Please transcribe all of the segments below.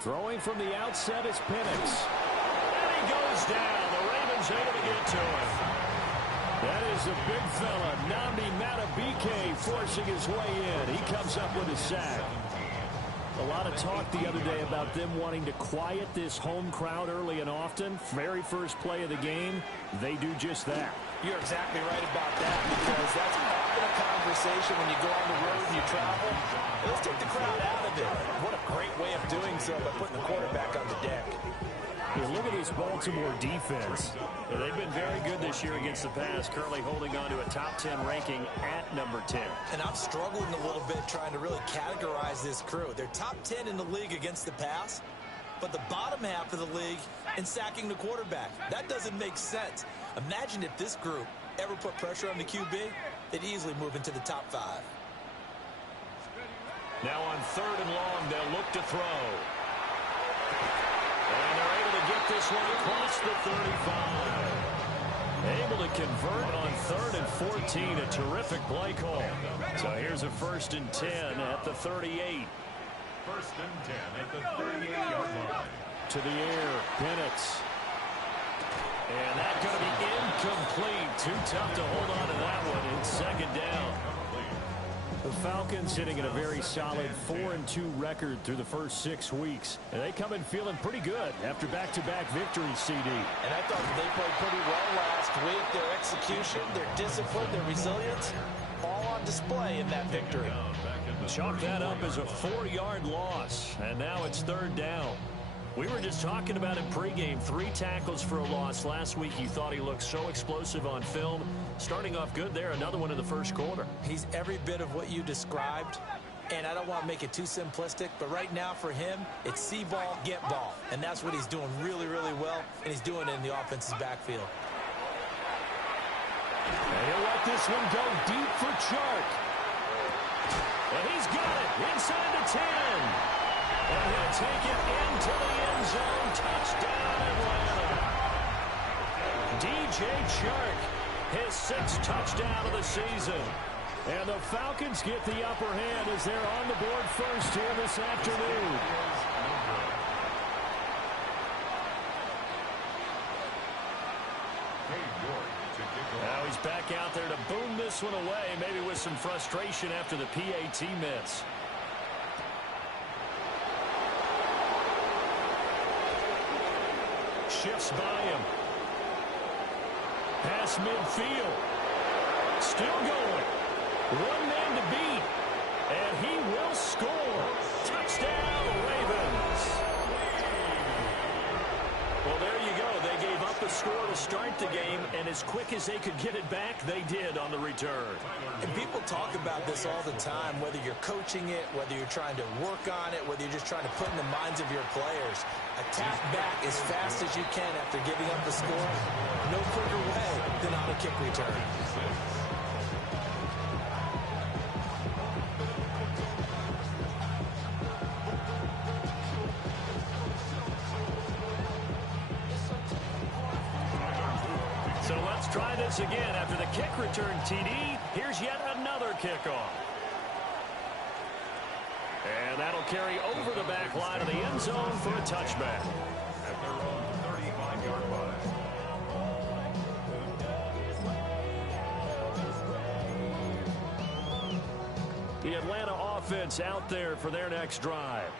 Throwing from the outset is Penix. And he goes down. The Ravens able to get to him. That is a big fella, Nnamdi Madubuike, forcing his way in. He comes up with a sack. A lot of talk the other day about them wanting to quiet this home crowd early and often. Very first play of the game, they do just that. You're exactly right about that, because that's often a conversation when you go on the road and you travel. Let's take the crowd out of it. What a great way of doing so by putting the quarterback on the deck. Yeah, look at this Baltimore defense. They've been very good this year against the pass, currently holding on to a top 10 ranking at number 10. And I'm struggling a little bit trying to really categorize this crew. They're top 10 in the league against the pass, but the bottom half of the league in sacking the quarterback. That doesn't make sense. Imagine if this group ever put pressure on the QB, they'd easily move into the top 5. Now on 3rd and long, they'll look to throw. And they're able to get this one across the 35. Able to convert on 3rd and 14. A terrific play call. So here's a 1st and 10 at the 38. 1st and 10 at the 38-yard line. To the air, Penix. And that's going to be incomplete. Too tough to hold on to that one. It's 2nd down. The Falcons sitting at a very solid 4-2 record through the first 6 weeks. And they come in feeling pretty good after back-to-back victories, CD. And I thought they played pretty well last week. Their execution, their discipline, their resilience, all on display in that victory. Chalk that up as a 4-yard loss. And now it's 3rd down. We were just talking about in pregame, 3 tackles for a loss last week. You thought he looked so explosive on film. Starting off good there, another one in the first quarter. He's every bit of what you described, and I don't want to make it too simplistic, but right now for him, it's see ball, get ball. And that's what he's doing really, really well, and he's doing it in the offense's backfield. And he'll let this one go deep for Chark. And he's got it inside the 10. And he'll take it into the end zone. Touchdown, Atlanta. DJ Chark, his 6th touchdown of the season. And the Falcons get the upper hand as they're on the board first here this afternoon. Now he's back out there to boom this one away, maybe with some frustration after the PAT miss. Shifts by him. Pass midfield. Still going. One man to beat. And he will score. Touchdown, Ravens. Well, there you go. They gave up a score to start the game, and as quick as they could get it back, they did on the return. And people talk about this all the time, whether you're coaching it, whether you're trying to work on it, whether you're just trying to put in the minds of your players. Attack back as fast as you can after giving up the score. No quicker way than on a kick return. So let's try this again. After the kick return TD, here's yet another kickoff. And that'll carry over the back line of the end zone for a touchback. At their own 35-yard line. The Atlanta offense out there for their next drive.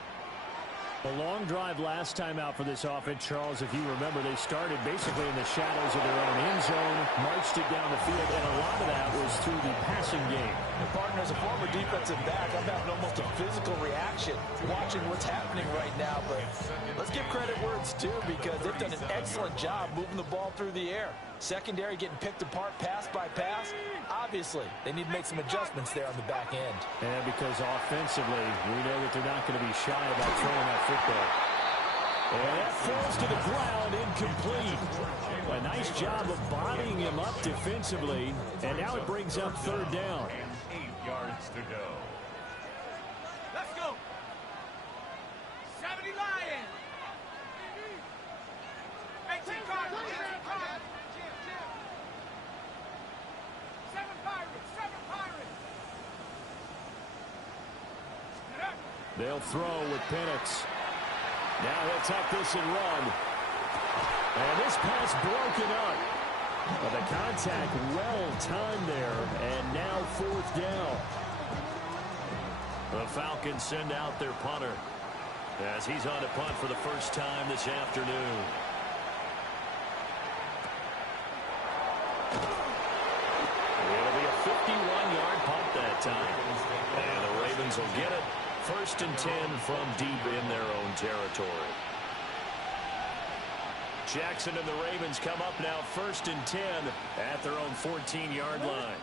A long drive last time out for this offense, Charles. If you remember, they started basically in the shadows of their own end zone, marched it down the field, and a lot of that was through the passing game. And partner, as a former defensive back, I'm having almost a physical reaction watching what's happening right now. But let's give credit where it's due, because they've done an excellent job moving the ball through the air. Secondary getting picked apart pass by pass. Obviously, they need to make some adjustments there on the back end. And because offensively, we know that they're not going to be shy about throwing that football. And that falls to the ground, incomplete. A nice job of bodying him up defensively, and now it brings up 3rd down. And 8 yards to go. Let's go. 70 Lions. 18 Cardinals. 7 Pirates. 7 Pirates. They'll throw with Penix. Now he'll tuck this and run. And this pass broken up. But the contact well timed there, and now 4th down. The Falcons send out their punter as he's on to punt for the first time this afternoon. It'll be a 51-yard punt that time. And the Ravens will get it. 1st and 10 from deep in their own territory. Jackson and the Ravens come up now 1st and 10 at their own 14-yard line.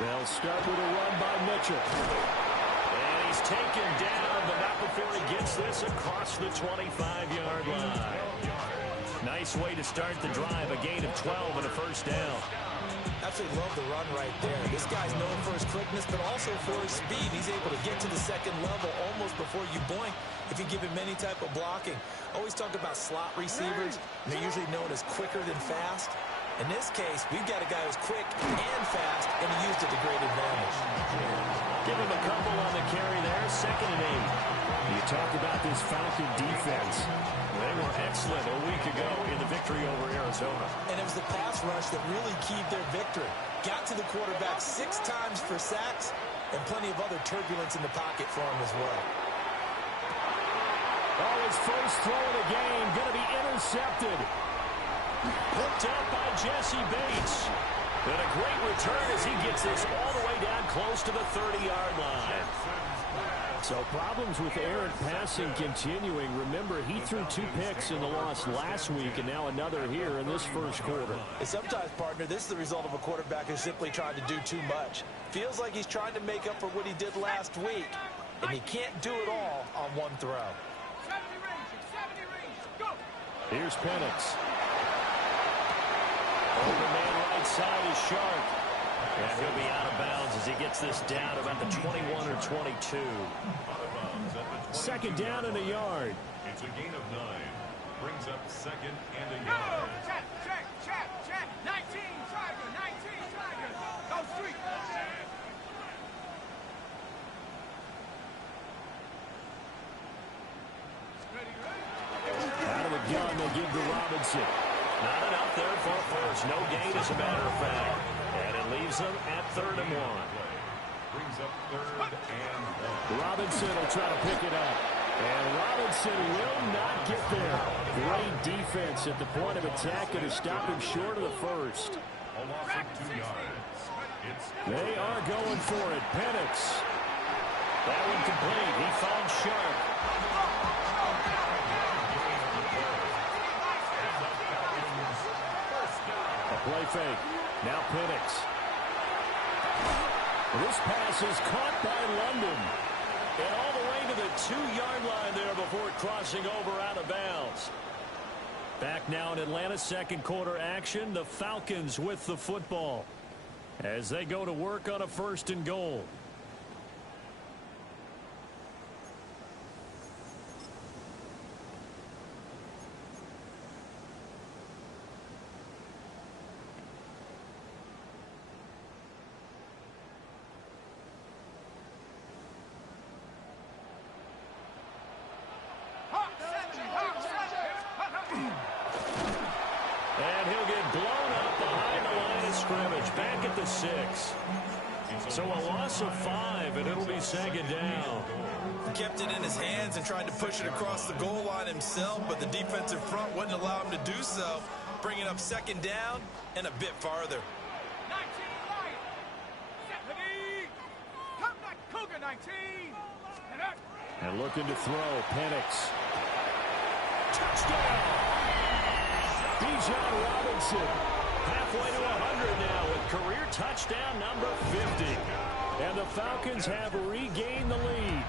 They'll start with a run by Mitchell. And he's taken down, but not before he gets this across the 25-yard line. Nice way to start the drive, a gain of 12 and a 1st down. Absolutely love the run right there. This guy's known for his quickness, but also for his speed. He's able to get to the 2nd level almost before you blink if you give him any type of blocking. Always talk about slot receivers. They're usually known as quicker than fast. In this case, we've got a guy who's quick and fast, and he used it to great advantage. Give him a couple on the carry there, 2nd and 8. You talk about this Falcon defense. They were excellent a week ago in the victory over Arizona. And it was the pass rush that really keyed their victory. Got to the quarterback 6 times for sacks, and plenty of other turbulence in the pocket for him as well. Oh, his first throw of the game going to be intercepted. Hooked up by Jesse Bates. And a great return as he gets this all the way down close to the 30-yard line. So problems with errant passing continuing. Remember, he threw 2 picks in the loss last week, and now another here in this first quarter. And sometimes, partner, this is the result of a quarterback who's simply trying to do too much. Feels like he's trying to make up for what he did last week, and he can't do it all on one throw. 70 range, go! Here's Penix. Open man right side is Sharp. And he'll be out of bounds as he gets this down about the 21 or 22. 2nd down and a yard. It's a gain of 9. Brings up 2nd and a Go! yard. Check! 19, Tiger! 19, Tiger! Go street! Out of the gun, they give to Robinson. Not enough there for first. No gain, as a matter of fact. And it leaves them at 3rd and 1. Brings up 3rd and 1. Robinson will try to pick it up. And Robinson will not get there. Great defense at the point of attack to stop him short of the first. A loss of 2 yards. They are going for it. Penix. That one complete. He found Sharp. A play fake. Now Penix. This pass is caught by London. And all the way to the 2-yard line there before crossing over out of bounds. Back now in Atlanta, 2nd quarter action. The Falcons with the football as they go to work on a 1st and goal. And he'll get blown up behind the line of scrimmage, back at the 6. So a loss of 5, and it'll be 2nd down. He kept it in his hands and tried to push it across the goal line himself, but the defensive front wouldn't allow him to do so, bringing up 2nd down and a bit farther. 19, Lion! 70! Come back, Cougar, 19! And looking to throw, Penix. Touchdown! Bijan Robinson, halfway to 100 now with career touchdown number 50. And the Falcons have regained the lead.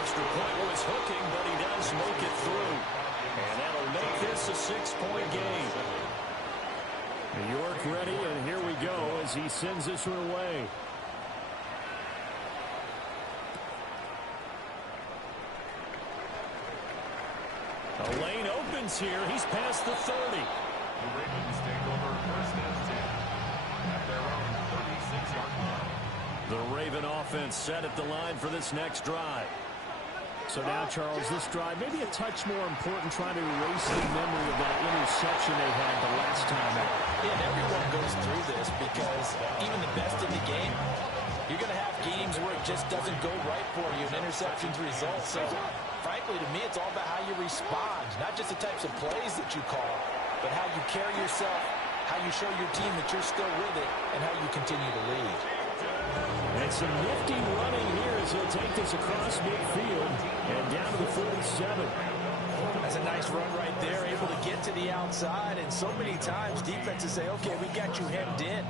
Extra point was hooking, but he does make it through. And that'll make this a 6-point game. New York ready, and here we go as he sends this one away. A lane opens here. He's past the 30. The Ravens take over 1st and 10 at their own 36-yard line. The Raven offense set at the line for this next drive. So now, Charles, this drive maybe a touch more important, trying to erase the memory of that interception they had the last time out. Yeah, and everyone goes through this because even the best in the game, you're going to have games where it just doesn't go right for you, and interceptions result. So, frankly, to me, it's all about how you respond, not just the types of plays that you call, but how you carry yourself, how you show your team that you're still with it, and how you continue to lead. And some nifty running here as he'll take this across midfield and down to the 47. That's a nice run right there, able to get to the outside, and so many times defenses say, okay, we got you hemmed in.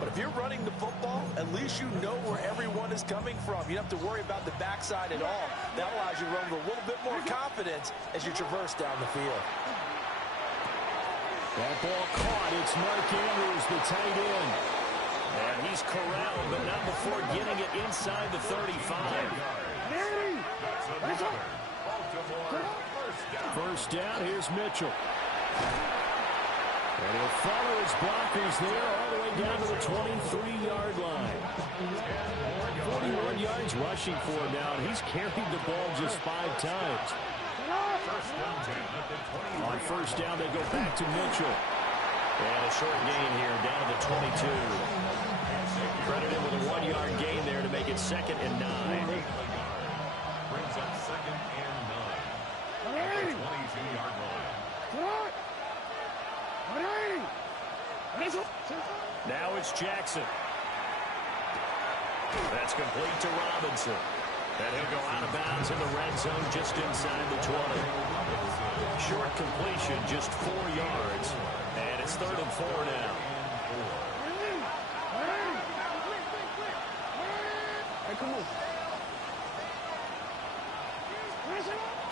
But if you're running the football, at least you know where everyone is coming from. You don't have to worry about the backside at all. That allows you to run with a little bit more confidence as you traverse down the field. That ball caught. It's Mark Andrews, the tight end. And he's corralled, but not before getting it inside the 35. First down, here's Mitchell. And he'll follow his blockers there all the way down to the 23-yard line. 41 yards rushing for him now, and he's carried the ball just 5 times. On first down, they go back to Mitchell. And a short gain here down to the 22. Credited with a 1-yard gain there to make it 2nd and 9. Brings up 2nd and 9. At the 22-yard line. Now it's Jackson. That's complete to Robinson. And he'll go out of bounds in the red zone just inside the 20. Short completion, just 4 yards. And it's 3rd and 4 now.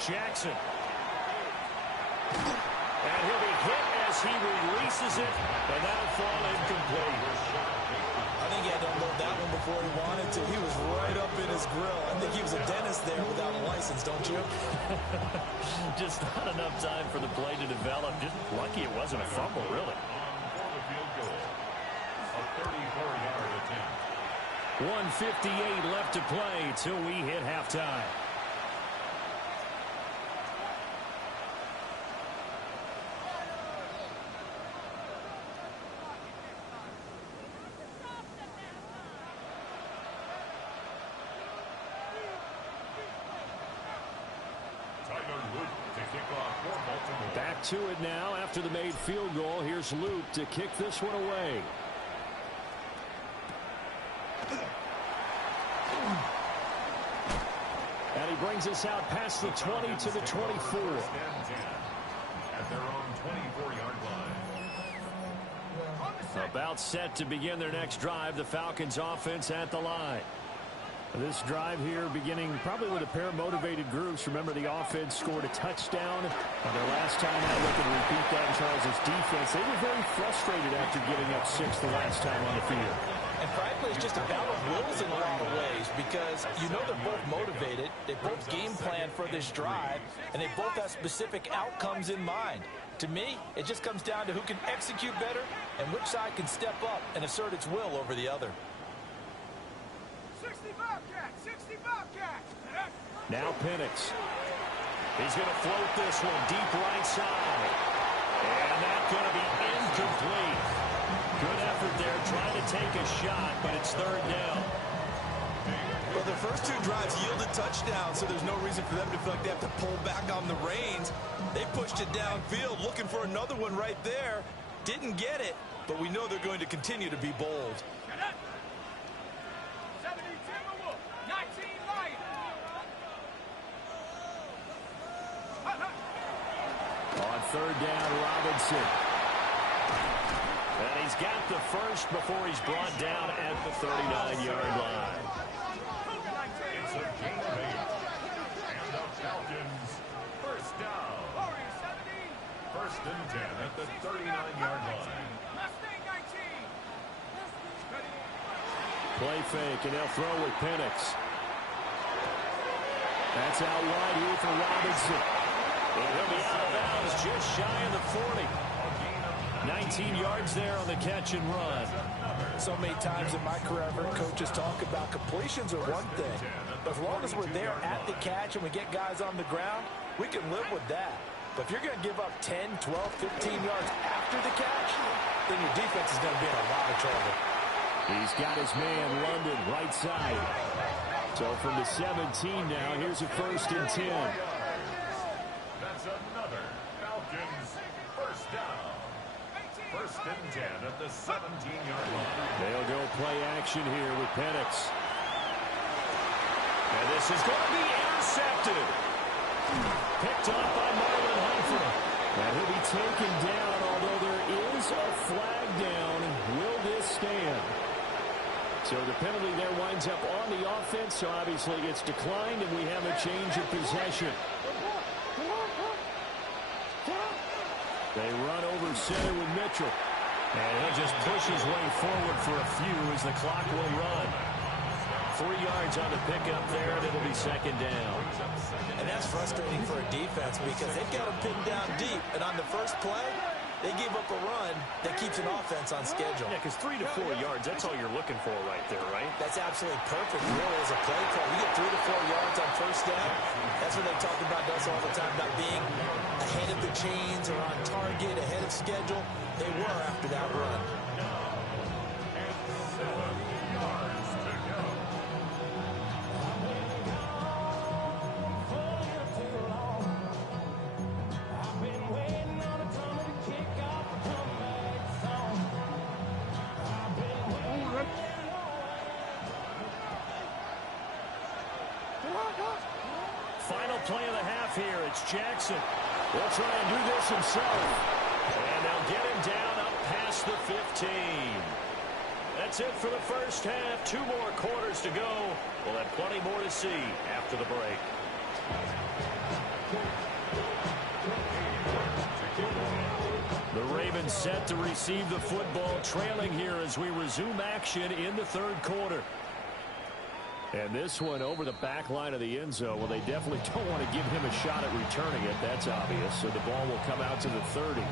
Jackson. And he'll be hit as he releases it, and that'll fall incomplete. I think he had to unload that one before he wanted to. He was right up in his grill. I think he was a dentist there without a license, don't you? Just not enough time for the play to develop. Just lucky it wasn't a fumble, really. For the field goal. A 34-yard attempt. 1:58 left to play till we hit halftime. Back to it now after the made field goal. Here's Luke to kick this one away. And he brings us out past the 20 to the 24. At their own 24-yard line. About set to begin their next drive. The Falcons offense at the line. This drive here beginning probably with a pair of motivated groups. Remember, the offense scored a touchdown their last time out. They can repeat that in Charles' defense. They were very frustrated after giving up 6 the last time on the field. And frankly, it's just a battle of wills in a lot of ways because you know they're both motivated. They both game plan for this drive, and they both have specific outcomes in mind. To me, it just comes down to who can execute better and which side can step up and assert its will over the other. 60 Bobcats! 60 Bobcats! Now Penix. He's going to float this one deep right side. And that's going to be incomplete. Good effort there trying to take a shot, but it's 3rd down. Well, their first 2 drives yielded touchdowns, so there's no reason for them to feel like they have to pull back on the reins. They pushed it downfield, looking for another one right there. Didn't get it, but we know they're going to continue to be bold. 70 Timberwolves! 19 Lions! On 3rd down, Robinson. And he's got the first before he's brought down at the 39-yard line. It's a gain of 8. And the Falcons, first down. 1st and 10 at the 39-yard line. Mustang 19! Play fake, and they'll throw with Penix. That's out wide here for Robinson. And he'll be out of bounds just shy of the 40. 19 yards there on the catch and run. So many times in my career, I've heard coaches talk about completions are one thing, As long as we're there at the catch and we get guys on the ground, we can live with that. But if you're going to give up 10, 12, 15 yards after the catch, then your defense is going to be in a lot of trouble. He's got his man, London, right side. So from the 17 now, here's a 1st and 10. That's another Falcons first down. 1st and 10 at the 17-yard line. They'll go play action here with Penix. And this is going to be intercepted. Picked up by Marlon Humphrey. And he'll be taken down, although there is a flag down. Will this stand? So the penalty there winds up on the offense, so obviously it's declined, and we have a change of possession. They run over center with Mitchell. And he'll just push his way forward for a few as the clock will run. 3 yards on the pickup there, and it'll be 2nd down. And that's frustrating for a defense because they've got them pinned down deep. And on the first play, they gave up a run that keeps an offense on schedule. Yeah, because 3 to 4 yards, that's all you're looking for right there, right? That's absolutely perfect, really, as a play call. You get 3 to 4 yards on first down. That's what they talk about us all the time, about being ahead of the chains or on target, ahead of schedule. They were after that run. Final play of the half here. It's Jackson. He'll try and do this himself. And they'll get him down up past the 15. That's it for the first half. 2 more quarters to go. We'll have plenty more to see after the break. The Ravens set to receive the football, trailing here as we resume action in the 3rd quarter. And this one over the back line of the end zone. Well, they definitely don't want to give him a shot at returning it. That's obvious. So the ball will come out to the 30.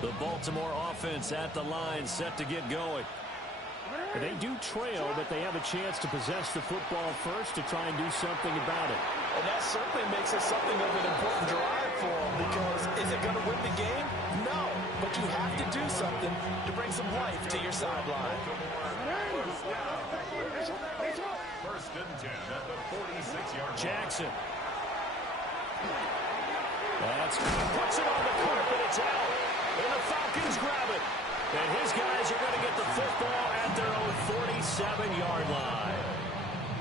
The Baltimore offense at the line, set to get going. And they do trail, but they have a chance to possess the football first to try and do something about it. And that certainly makes it something of an important drive for them, because is it going to win the game? No, but you have to do something to bring some life to your sideline. 1st and 10 at the 46-yard line. Jackson. Puts it on the carpet. It's out. And the Falcons grab it. And his guys are going to get the football at their own 47-yard line.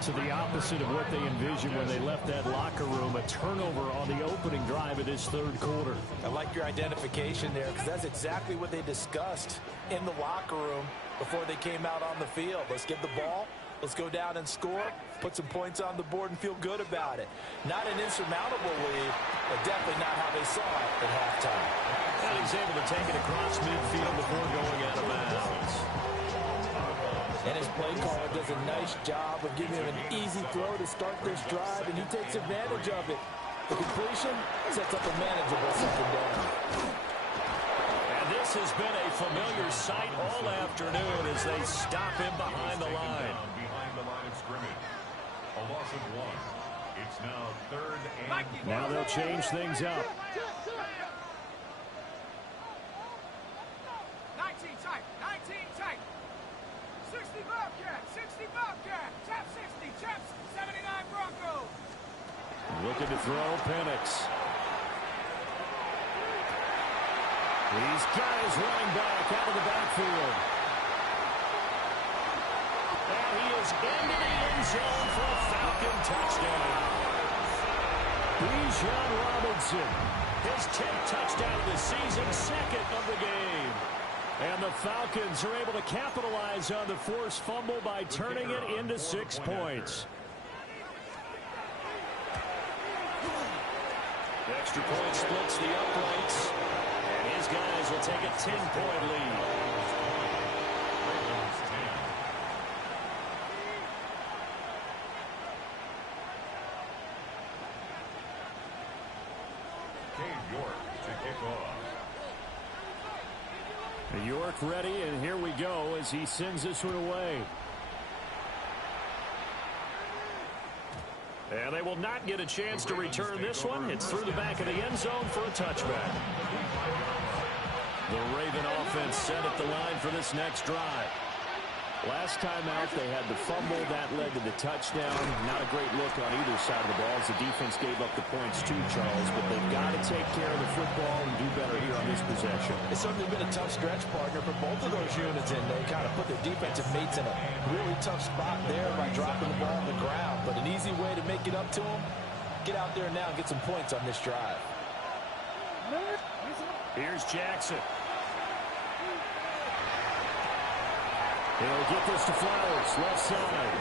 To the opposite of what they envisioned when they left that locker room, a turnover on the opening drive of this 3rd quarter. I like your identification there, because that's exactly what they discussed in the locker room before they came out on the field. Let's get the ball. Let's go down and score, put some points on the board, and feel good about it. Not an insurmountable lead, but definitely not how they saw it at halftime. And he's able to take it across midfield before going out of bounds. And his play caller does a nice job of giving him an easy throw to start this drive, and he takes advantage of it. The completion sets up a manageable 2nd down. And this has been a familiar sight all afternoon as they stop him behind the line. Behind the line of scrimmage. A loss of 1. It's now 3rd and... Now they'll change things up. 19 tight, 19 tight. 60 Bobcat, 60 Bobcat. Tap 60, Chaps, 79 Broncos. Looking to throw, Penix. He's got his running back out of the backfield. And he is into the end zone for a Falcon touchdown. Bijan Robinson, his 10th touchdown of the season, 2nd of the game. And the Falcons are able to capitalize on the forced fumble by turning it into 6 points. The extra point splits the uprights. And his guys will take a 10-point lead. York to kick off. York ready, and here we go as he sends this one away. And they will not get a chance to return this one. It's through the back of the end zone for a touchback. The Raven offense set at the line for this next drive. Last time out, they had the fumble. That led to the touchdown. Not a great look on either side of the ball as the defense gave up the points too, Charles. But they've got to take care of the football and do better here on this possession. It's certainly been a tough stretch, partner, for both of those units, and they kind of put their defensive mates in a really tough spot there by dropping the ball on the ground. But an easy way to make it up to them, get out there now and get some points on this drive. Here's Jackson. He'll get this to Flowers, left side.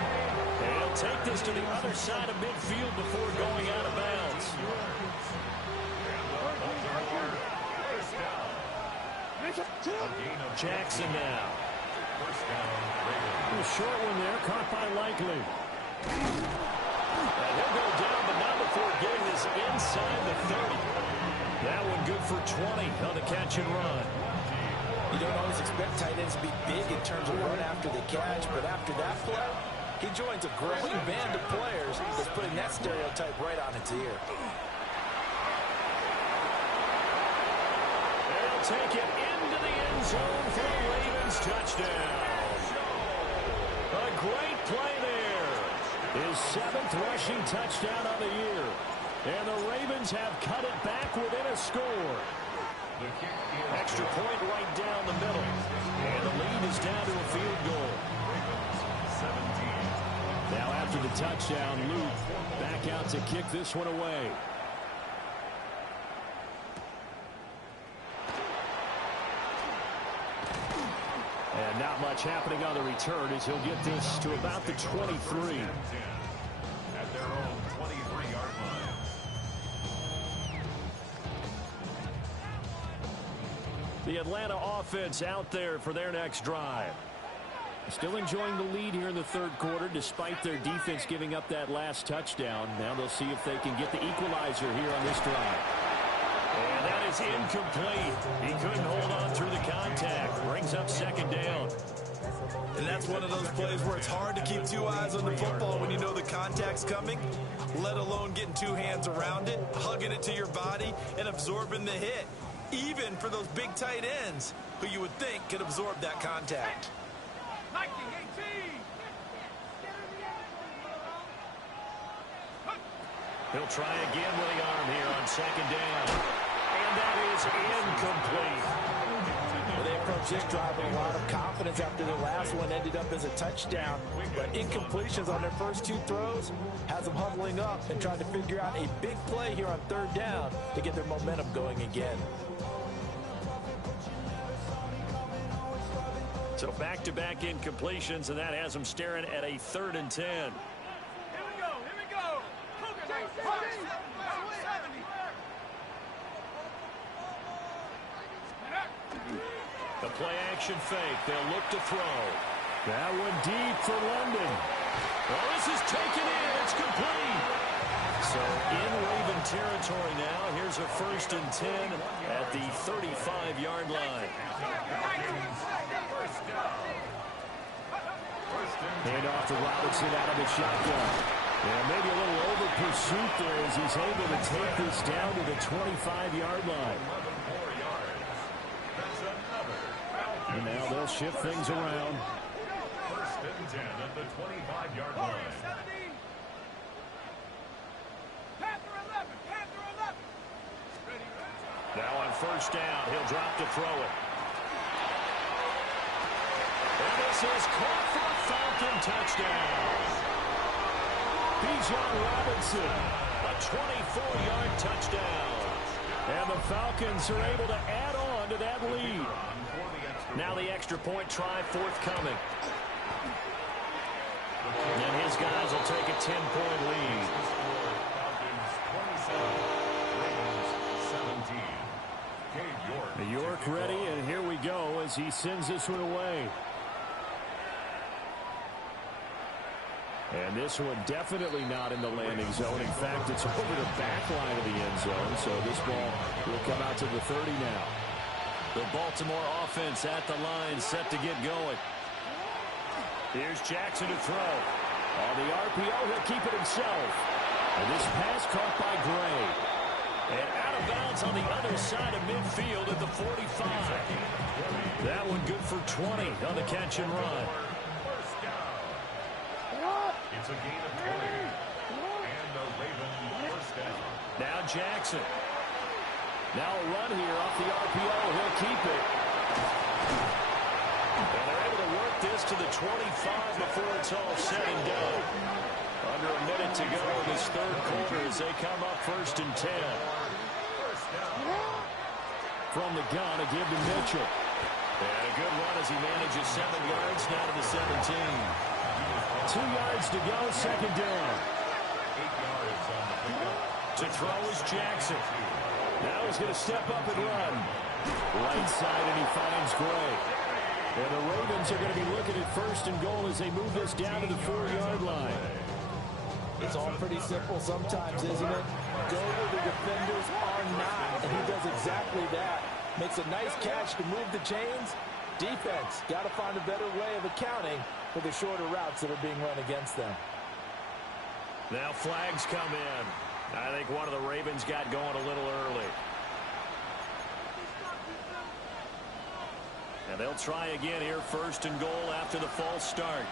And he'll take this to the other side of midfield before going out of bounds. Jackson now. A short one there, caught by Likely. And he'll go down, but not before getting this inside the 30. That one good for 20 on the catch and run. You don't always expect tight ends to be big in terms of run after the catch, but after that play, he joins a growing band of players that's putting that stereotype right on its ear. They'll take it into the end zone for the Ravens touchdown. A great play there. His 7th rushing touchdown of the year. And the Ravens have cut it back within a score. Extra point right down the middle. And the lead is down to a field goal. Now after the touchdown, Luke back out to kick this one away. And not much happening on the return as he'll get this to about the 23. At their own 23-yard line. The Atlanta offense out there for their next drive. Still enjoying the lead here in the third quarter despite their defense giving up that last touchdown. Now they'll see if they can get the equalizer here on this drive. And that is incomplete. He couldn't hold on through the contact. Brings up second down. And that's one of those plays where it's hard to keep two eyes on the football when you know the contact's coming, let alone getting two hands around it, hugging it to your body, and absorbing the hit. Even for those big tight ends who you would think could absorb that contact. 19-18. He'll try again with the arm here on second down. And that is incomplete. Well, they approached this drive with a lot of confidence after their last one ended up as a touchdown. But incompletions on their first two throws has them huddling up and trying to figure out a big play here on third down to get their momentum going again. So back-to-back incompletions, and that has them staring at a 3rd and 10. Here we go. Here we go. The play-action fake. They'll look to throw. That one deep for London. Well, this is taken in. It's complete. So in Raven territory now. Here's a 1st and 10 at the 35-yard line. Hand off to Robinson out of the shotgun. And maybe a little over pursuit there as he's able to take this down to the 25-yard line. And now they'll shift things around. 1st and 10 at the 25-yard line. Panther 11. Panther 11. Now on 1st down, he'll drop to throw it. And this is caught for a Falcon touchdown. Bijan Robinson, a 24-yard touchdown. And the Falcons are able to add on to that lead. Now the extra point try forthcoming. And his guys will take a 10-point lead. York ready, and here we go as he sends this one away. And this one definitely not in the landing zone. In fact, it's over the back line of the end zone, so this ball will come out to the 30 now. The Baltimore offense at the line, set to get going. Here's Jackson to throw. On the RPO, he'll keep it himself. And this pass caught by Gray. And out of bounds on the other side of midfield at the 45. That one good for 20 on the catch and run. First down. It's a gain of 20. And the Ravens first down. Now Jackson. Now a run here off the RPO. He'll keep it. And they're able to work this to the 25 before it's all said and done. Under a minute to go in this third quarter as they come up 1st and 10. From the gun, a give to Mitchell. And a good run as he manages 7 yards now to the 17. 2 yards to go, second down. 8 yards on the pickup. To throw is Jackson. Now he's going to step up and run. Right side, and he finds Gray. And the Ravens are going to be looking at 1st and goal as they move this down to the 4-yard line. It's all pretty simple sometimes, isn't it? Go where the defenders are not, and he does exactly that. Makes a nice catch to move the chains. Defense, got to find a better way of accounting for the shorter routes that are being run against them. Now flags come in. I think one of the Ravens got going a little early. And they'll try again here, 1st and goal after the false start.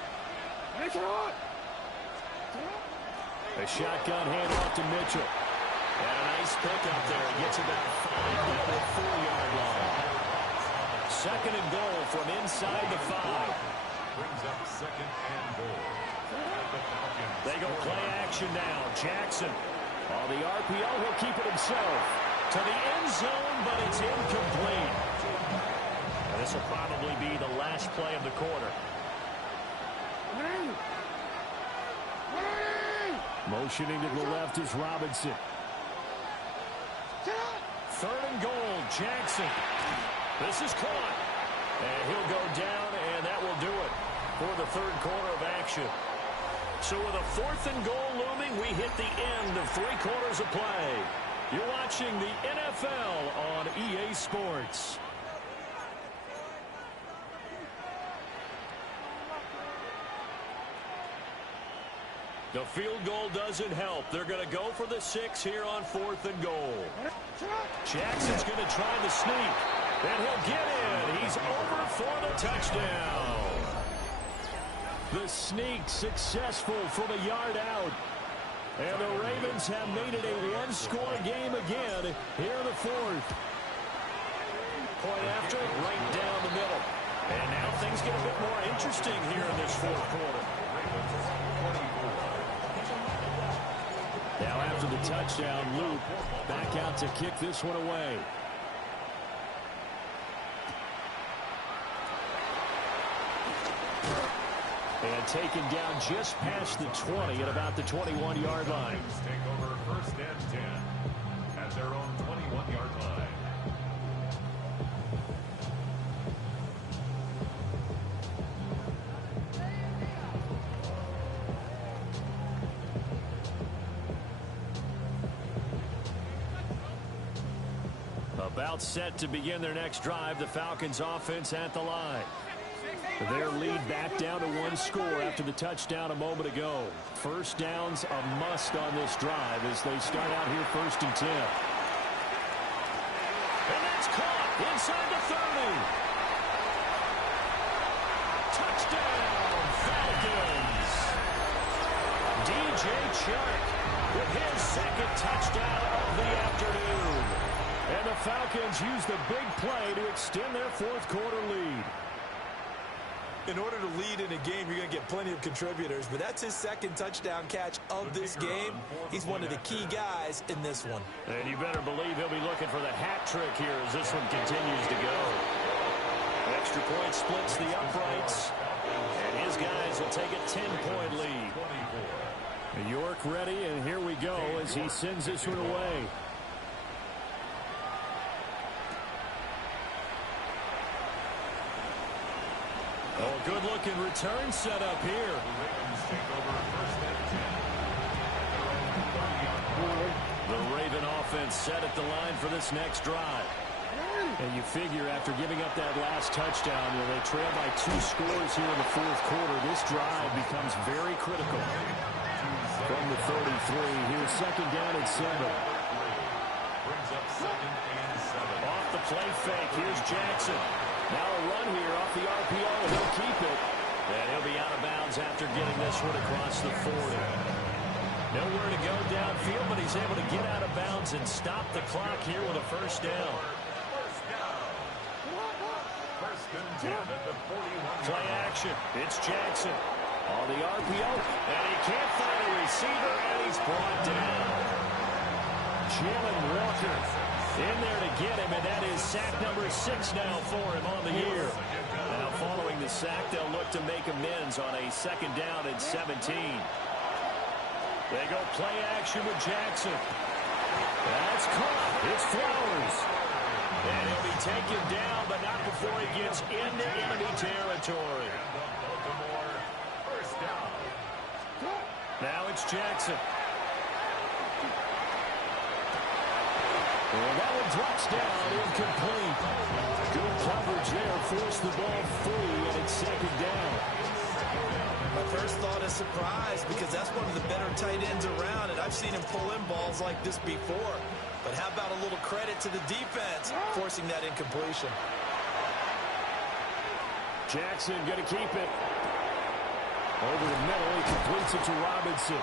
A shotgun handoff to Mitchell. And a nice pickup there. He gets about 5 down to the 4-yard line. 2nd and goal from inside the 5. Brings up 2nd and goal. They go play action now. Jackson on the RPO. He'll keep it himself. To the end zone, but it's incomplete. And this will probably be the last play of the quarter. Motioning to the left is Robinson. 3rd and goal, Jackson. This is caught. And he'll go down, and that will do it for the 3rd quarter of action. So with a 4th and goal looming, we hit the end of 3 quarters of play. You're watching the NFL on EA Sports. The field goal doesn't help. They're going to go for the 6 here on 4th and goal. Jackson's going to try the sneak. And he'll get in. He's over for the touchdown. The sneak successful from a yard out. And the Ravens have made it a 1-score game again here in the 4th. Point after, right down the middle. And now things get a bit more interesting here in this 4th quarter. Now after the touchdown, Luke back out to kick this one away. And taken down just past the 20 at about the 21-yard line. Take over 1st and 10 at their own 21-yard line. About set to begin their next drive, the Falcons offense at the line. Their lead back down to 1 score after the touchdown a moment ago. 1st downs a must on this drive as they start out here 1st and 10. And that's caught inside the 30. Touchdown, Falcons. DJ Chark with his 2nd touchdown of the afternoon. And the Falcons use the big play to extend their 4th quarter lead. In order to lead in a game, you're going to get plenty of contributors, but that's his 2nd touchdown catch of this game. He's one of the key guys in this one. And you better believe he'll be looking for the hat trick here as this one continues to go. Extra point splits the uprights, and his guys will take a 10-point lead. York ready, and here we go as he sends this one away. Oh, good-looking return set up here. The Raven offense set at the line for this next drive. And you figure after giving up that last touchdown, they trail by 2 scores here in the 4th quarter. This drive becomes very critical. From from the 33. Here's second down and 7. Brings up 2nd and 7. Off the play fake, here's Jackson. Now a run here off the RPO, and he'll keep it. And he'll be out of bounds after getting this one across the 40. Nowhere to go downfield, but he's able to get out of bounds and stop the clock here with a first down. First and 10 at the 41. Play action. It's Jackson on the RPO, and he can't find a receiver, and he's brought down. Jalen Walker in there to get him, and that is sack number 6 now for him on the year. Now following the sack, they'll look to make amends on a second down and 17. They go play action with Jackson. That's caught. It's Flowers. And he'll be taken down, but not before he gets into enemy territory. First down. Now it's Jackson. And that one drops down, incomplete. Good coverage there, forced the ball free, and it's second down. My first thought is surprise, because that's one of the better tight ends around, and I've seen him pull in balls like this before. But how about a little credit to the defense forcing that incompletion? Jackson going to keep it. Over the middle, he completes it to Robinson.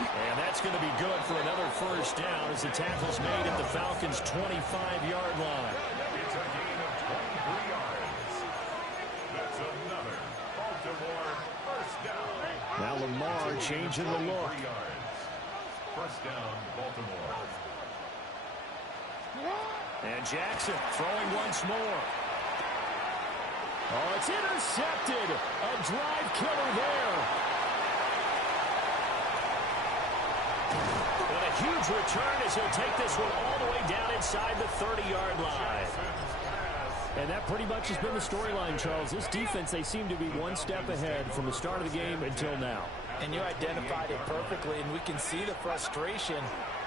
And that's going to be good for another first down as the tackle's made at the Falcons' 25-yard line. It's a gain of 23 yards. That's another Baltimore first down. Now Lamar changing the look. 3 yards. First down, Baltimore. And Jackson throwing once more. Oh, it's intercepted. A drive killer there. And a huge return as he'll take this one all the way down inside the 30-yard line. And that pretty much has been the storyline, Charles. This defense, they seem to be one step ahead from the start of the game until now. And you identified it perfectly, and we can see the frustration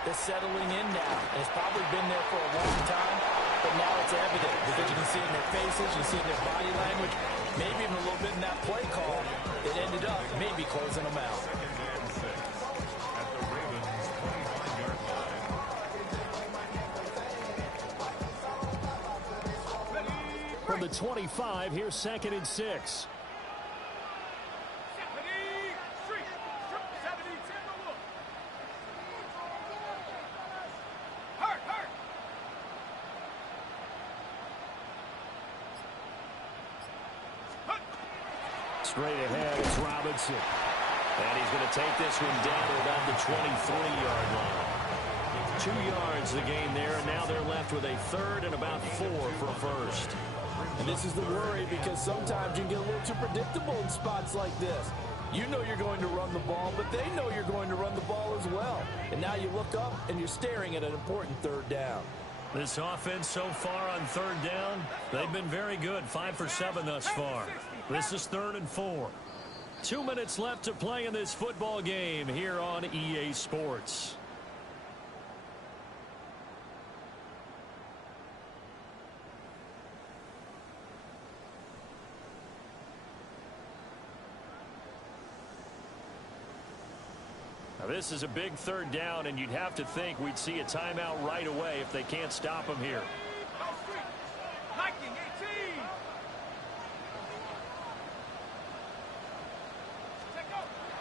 that's settling in now. And it's probably been there for a long time, but now it's evident because you can see it in their faces, you see it in their body language, maybe even a little bit in that play call that ended up maybe closing them out. From the 25, here's second and 6. Straight ahead, it's Robinson. And he's going to take this one down to about the 23-yard line. 2 yards the gain there, and now they're left with a third and about 4 for a first. And this is the worry, because sometimes you can get a little too predictable in spots like this. You know you're going to run the ball, but they know you're going to run the ball as well. And now you look up, and you're staring at an important third down. This offense so far on third down, they've been very good. 5 for 7 thus far. This is 3rd and 4. 2 minutes left to play in this football game here on EA Sports. Now this is a big third down, and you'd have to think we'd see a timeout right away if they can't stop him here.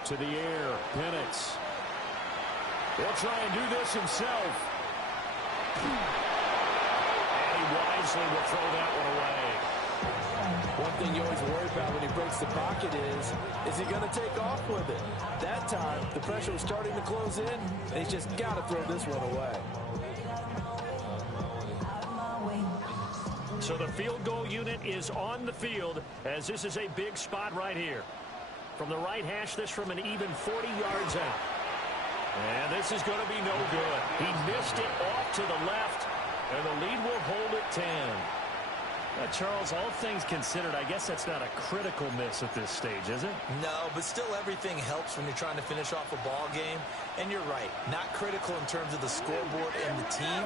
To the air, Penix. He'll try and do this himself. And he wisely will throw that one away. One thing you always worry about when he breaks the pocket is he going to take off with it? That time, the pressure was starting to close in, and he's just got to throw this one away. So the field goal unit is on the field, as this is a big spot right here. From the right hash, this from an even 40 yards out. And this is going to be no good. He missed it off to the left, and the lead will hold at 10. Charles, all things considered, I guess that's not a critical miss at this stage, is it? No, but still everything helps when you're trying to finish off a ball game. And you're right, not critical in terms of the scoreboard and the team,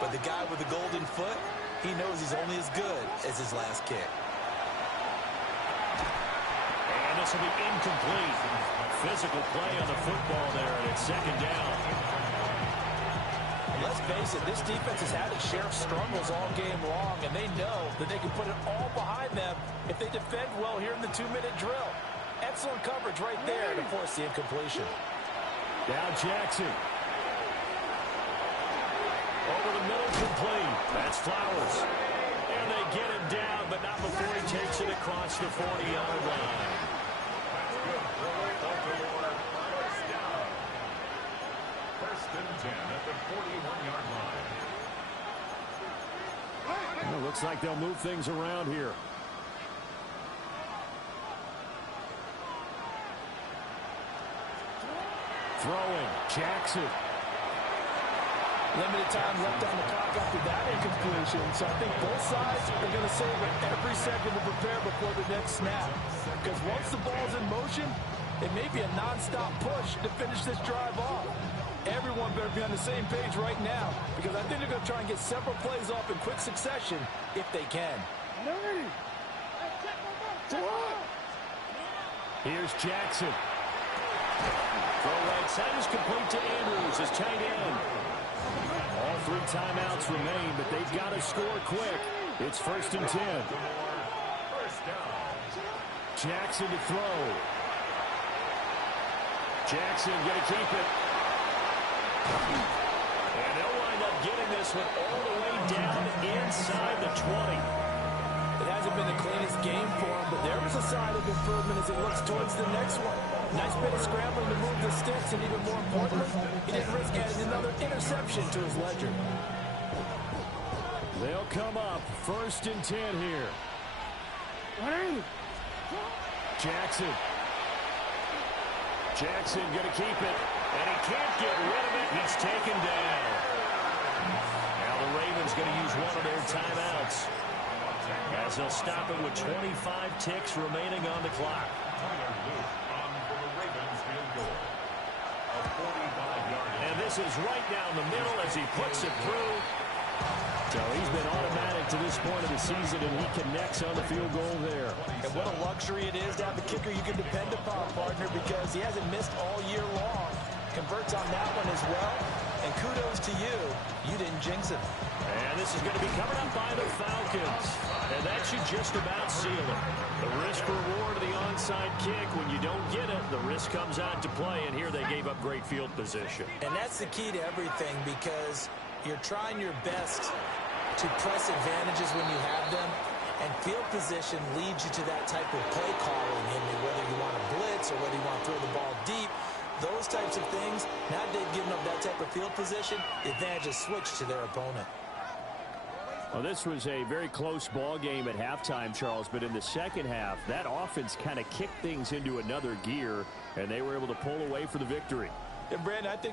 but the guy with the golden foot, he knows he's only as good as his last kick. And And this will be incomplete. Physical play on the football there, and it's second down. Let's face it, this defense has had its share of struggles all game long, and they know that they can put it all behind them if they defend well here in the 2-minute drill. Excellent coverage right there to force the incompletion. Now Jackson. Over the middle, complete. That's Flowers. And they get him down, but not before he takes it across the 40-yard line. First and 10 at the 41-yard line. Well, looks like they'll move things around here. Throwing, Jackson. Limited time left on the clock after that incompletion, so I think both sides are going to savor every second to prepare before the next snap. Because once the ball's in motion, it may be a non-stop push to finish this drive off. Everyone better be on the same page right now, because I think they're going to try and get several plays off in quick succession if they can. Here's Jackson. Throw right side is complete to Andrews, his tight end. All 3 timeouts remain, but they've got to score quick. It's first and 10. Jackson to throw. Jackson going to keep it. And they'll wind up getting this one all the way down inside the 20. It hasn't been the cleanest game for him, but there is a sign of improvement as he looks towards the next one. Nice bit of scrambling to move the sticks, and even more importantly, he didn't risk adding another interception to his ledger. They'll come up first and 10 here. Jackson. Jackson going to keep it, and he can't get rid of it. He's taken down. Now the Ravens going to use one of their timeouts, as they'll stop it with 25 ticks remaining on the clock. And this is right down the middle as he puts it through. So he's been automatic to this point of the season, and he connects on the field goal there. And what a luxury it is to have a kicker you can depend upon, partner, because he hasn't missed all year long. Converts on that one as well. And kudos to you. You didn't jinx it. And this is going to be covered up by the Falcons. And that should just about seal it. The risk-reward of the onside kick. When you don't get it, the risk comes out to play. And here they gave up great field position. And that's the key to everything, because you're trying your best to press advantages when you have them. And field position leads you to that type of play calling, whether you want to blitz or whether you want to throw the ball deep. Those types of things, now they've given up that type of field position, the advantage is switched to their opponent. Well, this was a very close ball game at halftime, Charles, but in the second half, that offense kind of kicked things into another gear, and they were able to pull away for the victory. And Brandon, I think